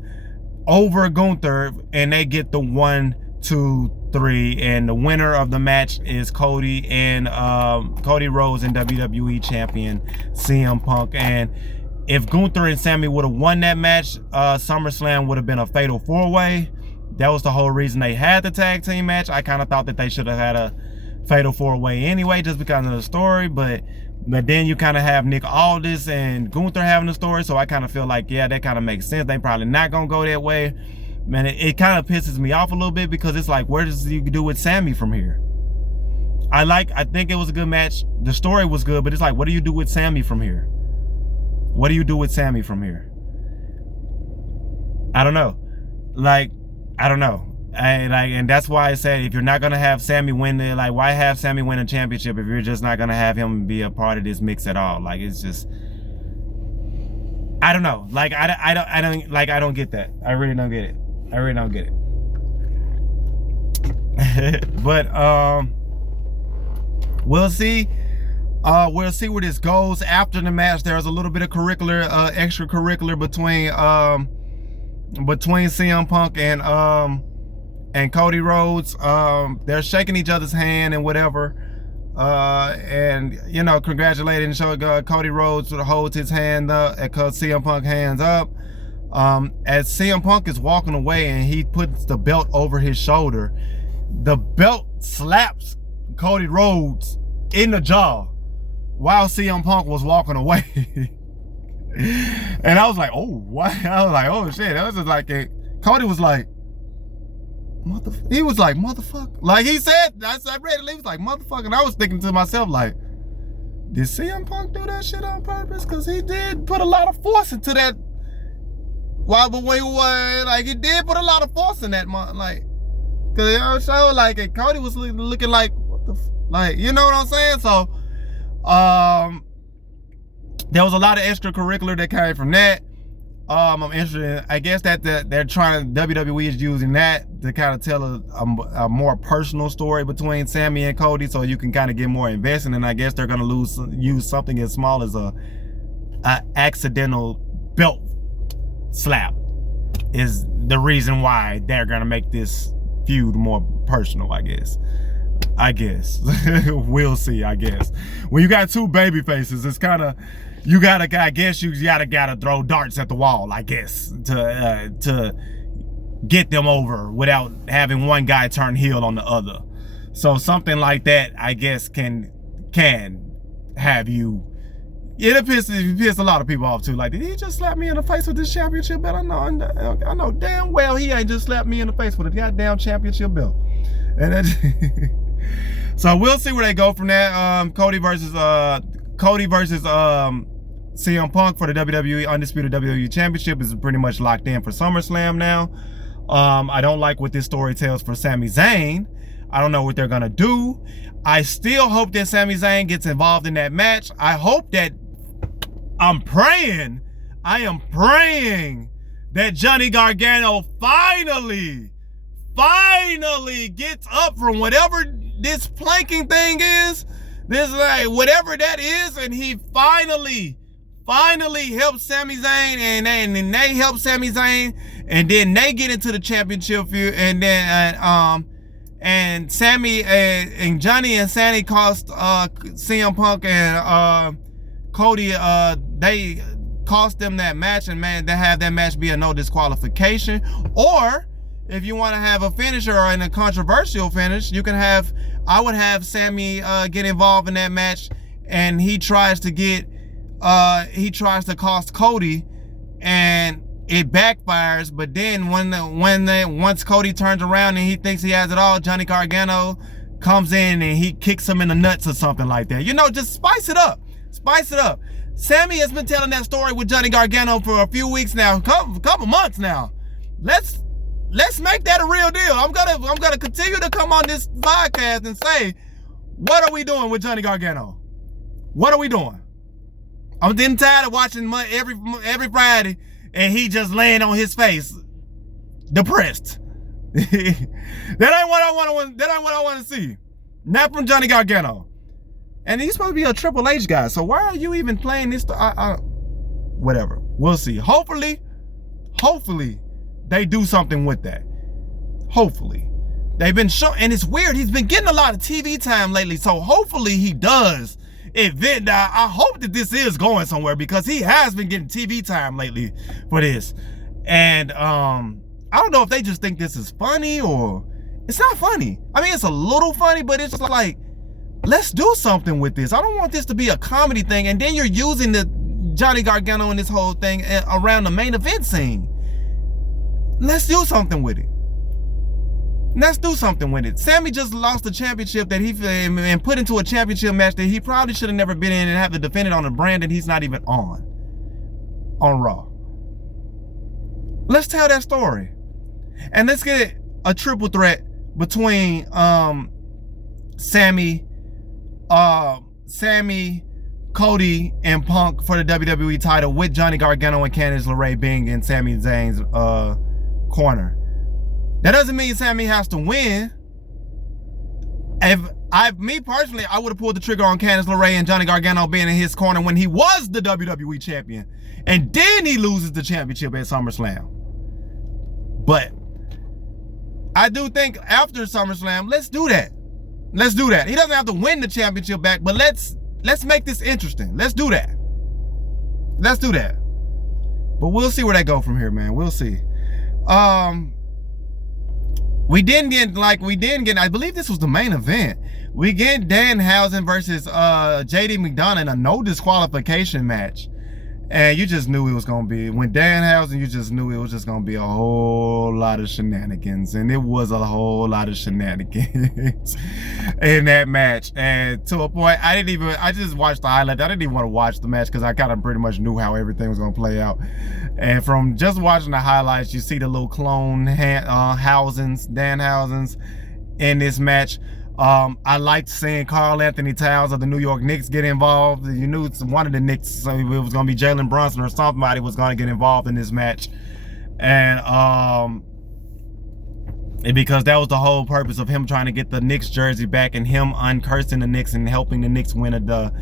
over Gunther, and they get the 1, 2, 3, and the winner of the match is Cody Rhodes and WWE champion CM Punk. And if Gunther and Sammy would have won that match, SummerSlam would have been a fatal 4-way. That was the whole reason they had the tag team match. I kind of thought that they should have had a fatal 4-way anyway, just because of the story. But then you kind of have Nick Aldis and Gunther having the story, so I kind of feel like, yeah, that kind of makes sense. They probably not gonna go that way. Man, it kind of pisses me off a little bit, because it's like, where does you do with Sammy from here? I think it was a good match. The story was good, but it's like, what do you do with Sammy from here? What do you do with Sammy from here? I don't know. I don't know. And that's why I said, if you're not gonna have Sammy win why have Sammy win a championship if you're just not gonna have him be a part of this mix at all? Like, it's just, I don't know. I don't get that. I really don't get it. I really don't get it. But we'll see. We'll see where this goes after the match. There's a little bit of extracurricular between CM Punk and Cody Rhodes. They're shaking each other's hand and whatever, and congratulating Cody Rhodes holds his hand up because CM Punk hands up. As CM Punk is walking away and he puts the belt over his shoulder, the belt slaps Cody Rhodes in the jaw while CM Punk was walking away. And I was like, oh, what? I was like, oh shit. That was just like Cody was like, he was like, motherfucker. Like he said, I read it, he was like, motherfucker. And I was thinking to myself, like, did CM Punk do that shit on purpose? Because he did put a lot of force into that. Like, he did put a lot of force in that, like, because it showed like Cody was looking like, what the, like, you know what I'm saying? So, there was a lot of extracurricular that came from that. I'm interested. I guess that they're trying. WWE is using that to kind of tell a more personal story between Sammy and Cody, so you can kind of get more invested. And I guess they're gonna use something as small as a accidental belt slap is the reason why they're gonna make this feud more personal, I guess. I guess. We'll see, I guess. When you got two baby faces, it's kind of, you gotta throw darts at the wall, I guess, to get them over without having one guy turn heel on the other. So something like that, I guess, can have you. It piss a lot of people off too. Like, did he just slap me in the face with this championship belt? I know damn well he ain't just slapped me in the face with a goddamn championship belt. And that, so we'll see where they go from that. Cody versus CM Punk for the WWE Undisputed WWE Championship is pretty much locked in for SummerSlam now. I don't like what this story tells for Sami Zayn. I don't know what they're gonna do. I still hope that Sami Zayn gets involved in that match. I hope that, I am praying that Johnny Gargano finally gets up from whatever this planking thing is, this, like, whatever that is, and he finally helps Sami Zayn, and they help Sami Zayn, and then they get into the championship feud, and then and Sammy and Johnny and Sammy cost CM Punk and Cody, they cost them that match, and man, they have that match be a no disqualification. Or if you want to have a finisher or in a controversial finish, you can have, I would have Sammy get involved in that match, and he tries to cost Cody, and it backfires. But then once Cody turns around and he thinks he has it all, Johnny Gargano comes in and he kicks him in the nuts or something like that. You know, just spice it up. Sammy has been telling that story with Johnny Gargano for a few weeks now, couple months now. Let's make that a real deal. I'm gonna continue to come on this podcast and say, what are we doing with Johnny Gargano? What are we doing? I'm getting tired of watching every Friday and he just laying on his face, depressed. That ain't what I want to see. Not from Johnny Gargano. And he's supposed to be a Triple H guy, so why are you even playing this? Whatever. We'll see. Hopefully, they do something with that. Hopefully. They've been showing, and it's weird, he's been getting a lot of TV time lately, so hopefully he does. I hope that this is going somewhere, because he has been getting TV time lately for this. And I don't know if they just think this is funny, or it's not funny. I mean, it's a little funny, but it's like, let's do something with this. I don't want this to be a comedy thing, and then you're using the Johnny Gargano and this whole thing around the main event scene. Let's do something with it. Sammy just lost the championship that and put into a championship match that he probably should have never been in, and have to defend it on a brand that he's not even on Raw. Let's tell that story. And let's get a triple threat between Sammy, Cody, and Punk for the WWE title, with Johnny Gargano and Candice LeRae being in Sami Zayn's corner. That doesn't mean Sammy has to win. Me personally, I would have pulled the trigger on Candice LeRae and Johnny Gargano being in his corner when he was the WWE champion, and then he loses the championship at SummerSlam. But I do think after SummerSlam, let's do that. He doesn't have to win the championship back, but let's make this interesting. Let's do that. But we'll see where they go from here, man. We'll see. We didn't get, I believe this was the main event. We get Danhausen versus JD McDonough in a no disqualification match. And you just knew it was going to be, when Danhausen, you just knew it was just going to be a whole lot of shenanigans. And it was a whole lot of shenanigans in that match. And to a point, I just watched the highlights. I didn't even want to watch the match because I kind of pretty much knew how everything was going to play out. And from just watching the highlights, you see the little clone Danhausens in this match. I liked seeing Karl Anthony Towns of the New York Knicks get involved. You knew one of the Knicks, so it was going to be Jalen Brunson or somebody was going to get involved in this match. And because that was the whole purpose of him trying to get the Knicks jersey back, and him uncursing the Knicks and helping the Knicks win the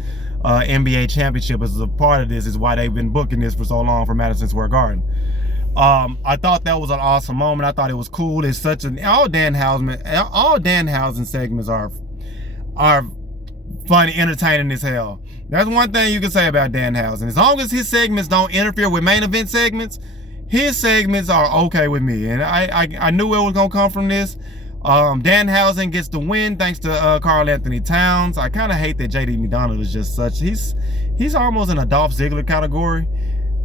NBA championship as a part of this, is why they've been booking this for so long for Madison Square Garden. I thought that was an awesome moment. I thought it was cool. It's such an all Danhausen segments are are funny, entertaining as hell. That's one thing you can say about Danhausen. As long as his segments don't interfere with main event segments, his segments are okay with me. And I knew it was gonna come from this. Danhausen gets the win thanks to Carl Anthony Towns. I kind of hate that JD McDonald is just such. He's almost in a Dolph Ziggler category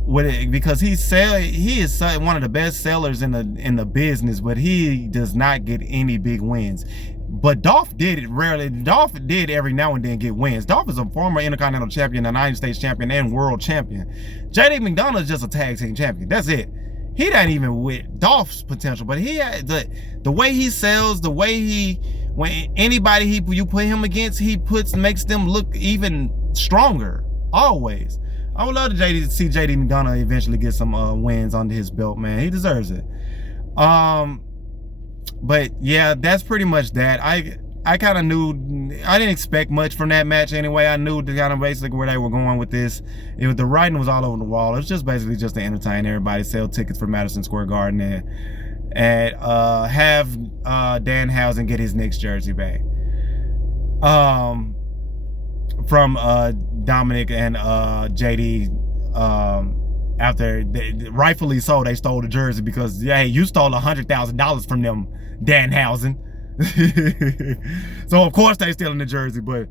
with it, because he is one of the best sellers in the business, but he does not get any big wins. But Dolph did it rarely. Dolph did every now and then get wins. Dolph is a former Intercontinental Champion, a United States Champion, and World Champion. JD McDonald is just a tag team champion. That's it. He not even with Dolph's potential, but he had the way he sells, the way when anybody you put him against, makes them look even stronger. Always. I would love to see JD McDonald eventually get some wins under his belt, man. He deserves it. But yeah, that's pretty much that. I kind of knew, I didn't expect much from that match anyway. I knew kind of basically where they were going with this. The writing was all over the wall. It was just basically just to entertain everybody, sell tickets for Madison Square Garden, and have Danhausen get his Knicks jersey back. From Dominic and JD, after rightfully so, they stole the jersey because, yeah, you stole $100,000 from them, Danhausen. So of course they stealing the jersey, but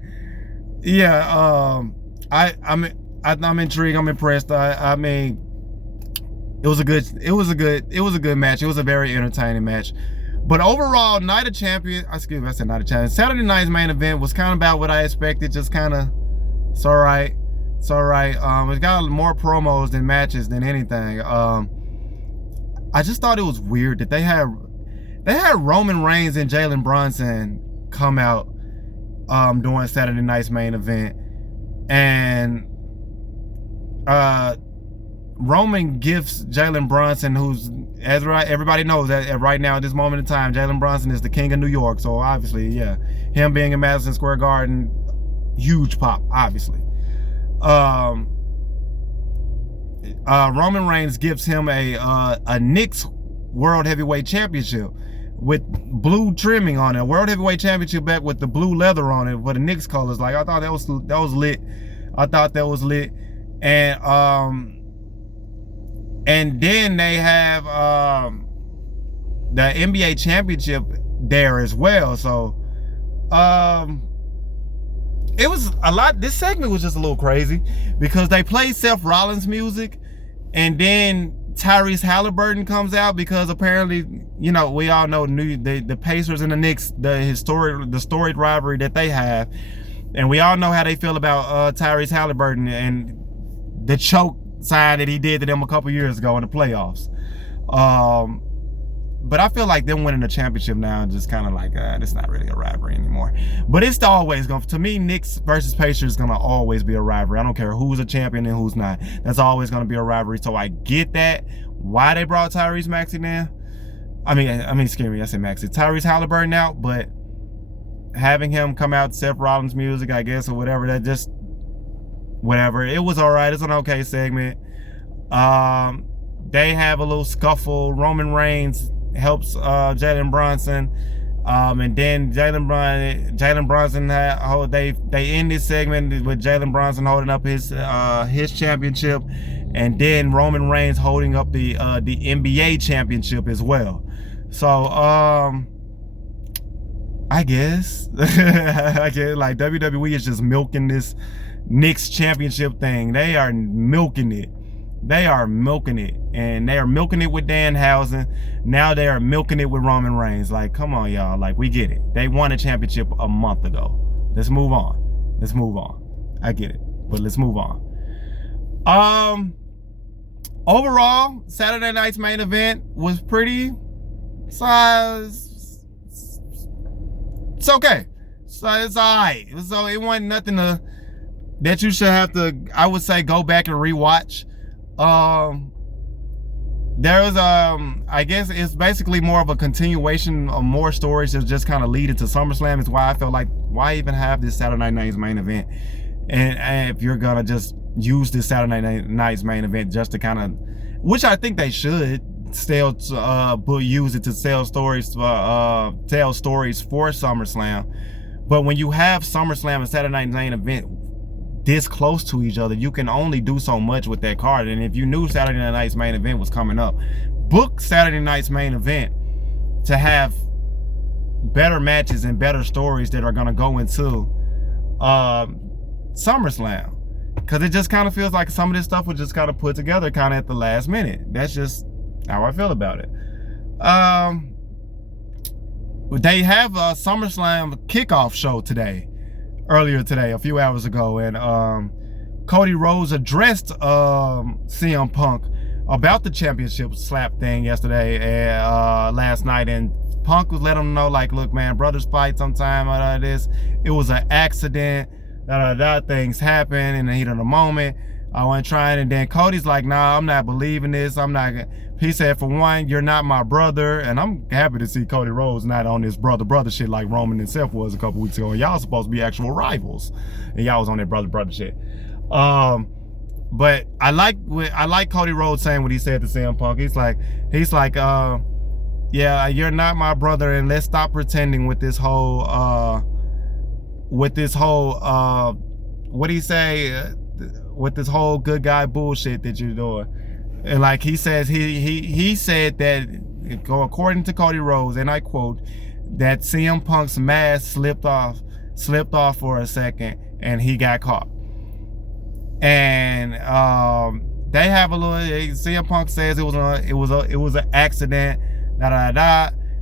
yeah, I'm intrigued. I'm impressed. I mean, it was a good match. It was a very entertaining match. But overall, Night of Champions, Saturday night's main event was kind of about what I expected. Just kind of, it's all right. It's got more promos than matches than anything. I just thought it was weird that they had Roman Reigns and Jalen Brunson come out during Saturday night's main event, and Roman gifts Jalen Brunson, who's, as everybody knows that right now at this moment in time, Jalen Brunson is the king of New York. So obviously, yeah, him being in Madison Square Garden, huge pop, obviously. Roman Reigns gives him a Knicks World Heavyweight Championship with blue trimming on it, a World Heavyweight Championship back with the blue leather on it, with the Knicks colors. Like, I thought that was lit. I thought that was lit. And then they have the NBA championship there as well. So it was a lot. This segment was just a little crazy because they played Seth Rollins music, and then Tyrese Halliburton comes out because apparently, you know, we all know the Pacers and the Knicks, the storied rivalry that they have, and we all know how they feel about Tyrese Halliburton and the choke sign that he did to them a couple years ago in the playoffs. But I feel like them winning the championship now is just kind of like, it's not really a rivalry anymore. But it's always going to me, Knicks versus Pacers is going to always be a rivalry. I don't care who's a champion and who's not. That's always going to be a rivalry. So I get that. Why they brought Tyrese Maxey now? I mean, excuse me, I said Maxey. Tyrese Halliburton out, but having him come out to Seth Rollins music, I guess, or whatever, that just, whatever. It was all right. It's an okay segment. They have a little scuffle. Roman Reigns helps Jalen Brunson, and then Jalen Brunson they end this segment with Jalen Brunson holding up his championship, and then Roman Reigns holding up the NBA championship as well. So I guess like WWE is just milking this Knicks championship thing. They are milking it. They are milking it, and they are milking it with Danhausen. Now they are milking it with Roman Reigns. Like, come on, y'all. Like, we get it. They won a championship a month ago. Let's move on. Let's move on. I get it, but let's move on. Overall, Saturday night's main event was pretty. It's okay. So it's all right. So it wasn't nothing that you should have to, I would say, go back and rewatch. There was I guess it's basically more of a continuation of more stories that just kind of lead into SummerSlam. Is why I felt like, why even have this Saturday night's main event? And if you're gonna just use this Saturday night's main event just to kind of, which I think they should use it to tell stories for SummerSlam. But when you have SummerSlam and Saturday Night Main Event this close to each other, you can only do so much with that card. And if you knew Saturday Night's Main Event was coming up, book Saturday Night's Main Event to have better matches and better stories that are going to go into SummerSlam. Because it just kind of feels like some of this stuff was just kind of put together kind of at the last minute. That's just how I feel about it. They have a SummerSlam kickoff show earlier today, a few hours ago, and Cody Rhodes addressed CM Punk about the championship slap thing yesterday and last night, and Punk was letting him know, like, look, man, brothers fight sometime. It was an accident. Things happen in the heat of the moment. I wasn't trying, and then Cody's like, nah, I'm not believing this. I'm not. He said, for one, you're not my brother, and I'm happy to see Cody Rhodes not on this brother shit like Roman himself was a couple weeks ago. Y'all supposed to be actual rivals, and y'all was on that brother shit. But I like Cody Rhodes saying what he said to CM Punk. He's like, yeah, you're not my brother, and let's stop pretending with this whole what do you say? With this whole good guy bullshit that you're doing. And like he says, he said that, according to Cody Rhodes, and I quote, that CM Punk's mask slipped off for a second and he got caught. And they have a little, CM Punk says it was an accident,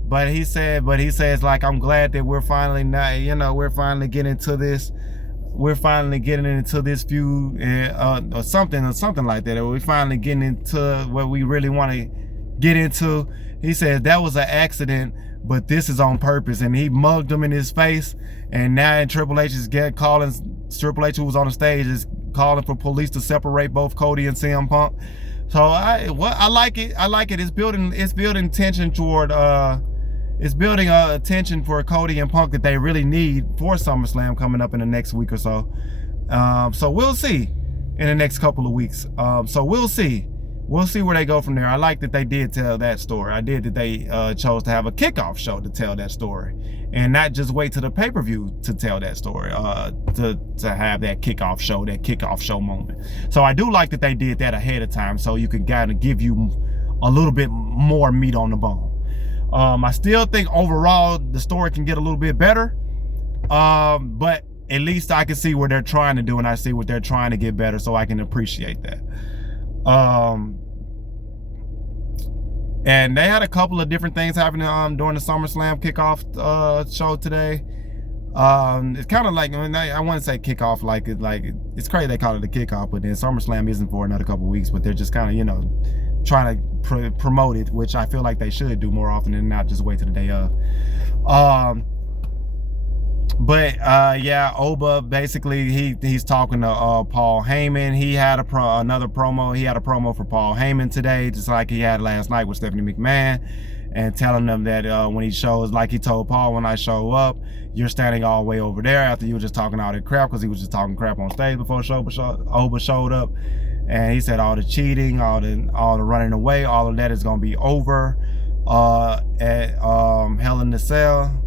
but he says, like, I'm glad that we're finally we're finally getting into this. We're finally getting into this feud, or something like that. Or we're finally getting into what we really want to get into. He says that was an accident, but this is on purpose. And he mugged him in his face. And now Triple H is calling, Triple H, who was on the stage, is calling for police to separate both Cody and CM Punk. So I like it. I like it. It's building tension toward it's building attention for Cody and Punk that they really need for SummerSlam coming up in the next week or so. So we'll see in the next couple of weeks. So we'll see. We'll see where they go from there. I like that they did tell that story. I did that they chose to have a kickoff show to tell that story, and not just wait to the pay-per-view to tell that story, to have that kickoff show moment. So I do like that they did that ahead of time, so you can kind of give you a little bit more meat on the bone. I still think overall the story can get a little bit better, but at least I can see what they're trying to do, and I see what they're trying to get better, so I can appreciate that. And they had a couple of different things happening during the SummerSlam kickoff show today. It's kind of like, I want to say kickoff, like it's crazy they call it a kickoff, but then SummerSlam isn't for another couple of weeks, but they're just kind of, trying to promote it, which I feel like they should do more often than not just wait till the day of. Yeah, Oba, basically he's talking to Paul Heyman. He had another promo. He had a promo for Paul Heyman today, just like he had last night with Stephanie McMahon, and telling them that when he shows, like he told Paul, when I show up, you're standing all the way over there, after you were just talking all that crap, because he was just talking crap on stage before Oba showed up. And he said all the cheating, all the running away, all of that is gonna be over at Hell in the Cell.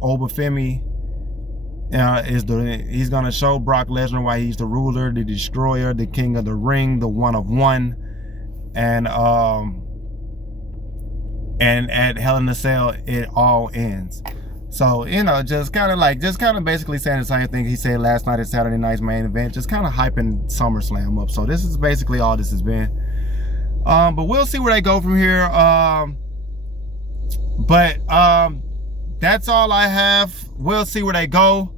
Obafemi he's gonna show Brock Lesnar why he's the ruler, the destroyer, the king of the ring, the one of one, and at Hell in the Cell it all ends. So, just kind of basically saying the same thing he said last night at Saturday Night's Main Event, just kind of hyping SummerSlam up. So this is basically all this has been. But we'll see where they go from here. That's all I have. We'll see where they go.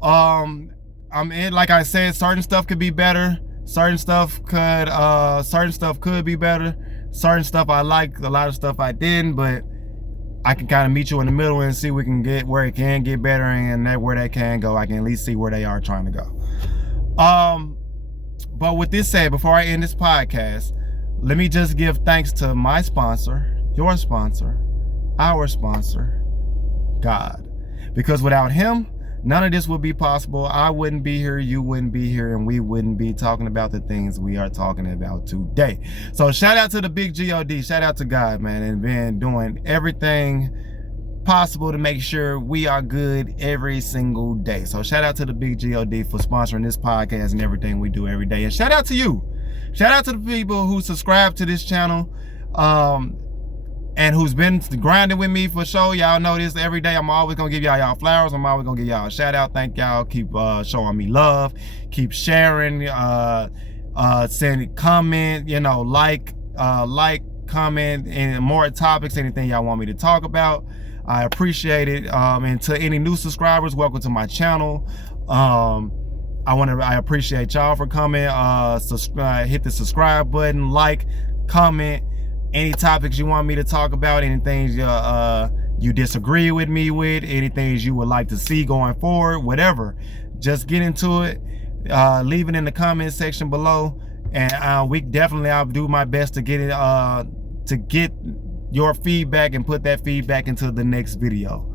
Like I said, certain stuff could be better. Certain stuff could be better. Certain stuff I liked, a lot of stuff I didn't, but I can kind of meet you in the middle and see where it can get better, and where they can go, I can at least see where they are trying to go. But with this said, before I end this podcast, let me just give thanks to my sponsor, your sponsor, our sponsor, God. Because without him, none of this would be possible. I wouldn't be here, you wouldn't be here, and we wouldn't be talking about the things we are talking about today. So shout out to the big God, shout out to God, man, and been doing everything possible to make sure we are good every single day. So shout out to the Big God for sponsoring this podcast and everything we do every day. And shout out to you. Shout out to the people who subscribe to this channel and who's been grinding with me for sure. Y'all know this every day. I'm always gonna give y'all flowers. I'm always gonna give y'all a shout out. Thank y'all. Keep showing me love. Keep sharing. Send comment. You know, like, comment, and more topics. Anything y'all want me to talk about, I appreciate it. And to any new subscribers, welcome to my channel. I appreciate y'all for coming. Hit the subscribe button, like, comment. Any topics you want me to talk about, anything you disagree with me with, anything you would like to see going forward, whatever. Just get into it. Leave it in the comment section below, and I'll do my best to get it to get your feedback and put that feedback into the next video.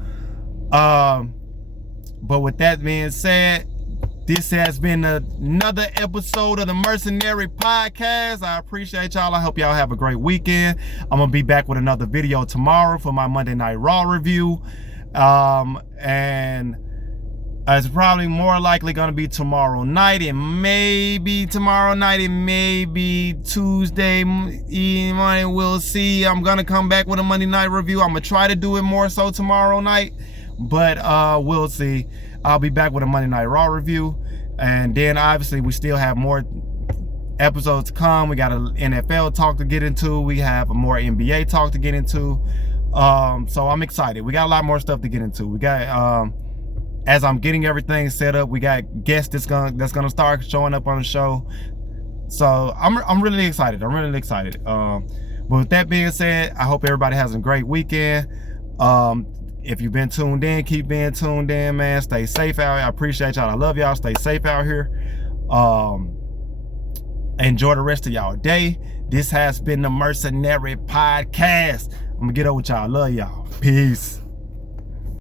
But with that being said, this has been another episode of the Mercenary Podcast. I appreciate y'all. I hope y'all have a great weekend. I'm gonna be back with another video tomorrow for my Monday Night Raw review. And it's probably more likely gonna be tomorrow night. It may be tomorrow night. It may be Tuesday morning. We'll see. I'm gonna come back with a Monday Night review. I'm gonna try to do it more so tomorrow night, but we'll see. I'll be back with a Monday Night Raw review, and then obviously we still have more episodes to come. We got an NFL talk to get into. We have more NBA talk to get into. So I'm excited. We got a lot more stuff to get into. We got as I'm getting everything set up, we got guests that's gonna start showing up on the show. So I'm really excited. I'm really excited. But with that being said, I hope everybody has a great weekend. If you've been tuned in, keep being tuned in, man. Stay safe out here. I appreciate y'all. I love y'all. Stay safe out here. Enjoy the rest of y'all day. This has been the Mercenary Podcast. I'm gonna get over with y'all. Love y'all. Peace.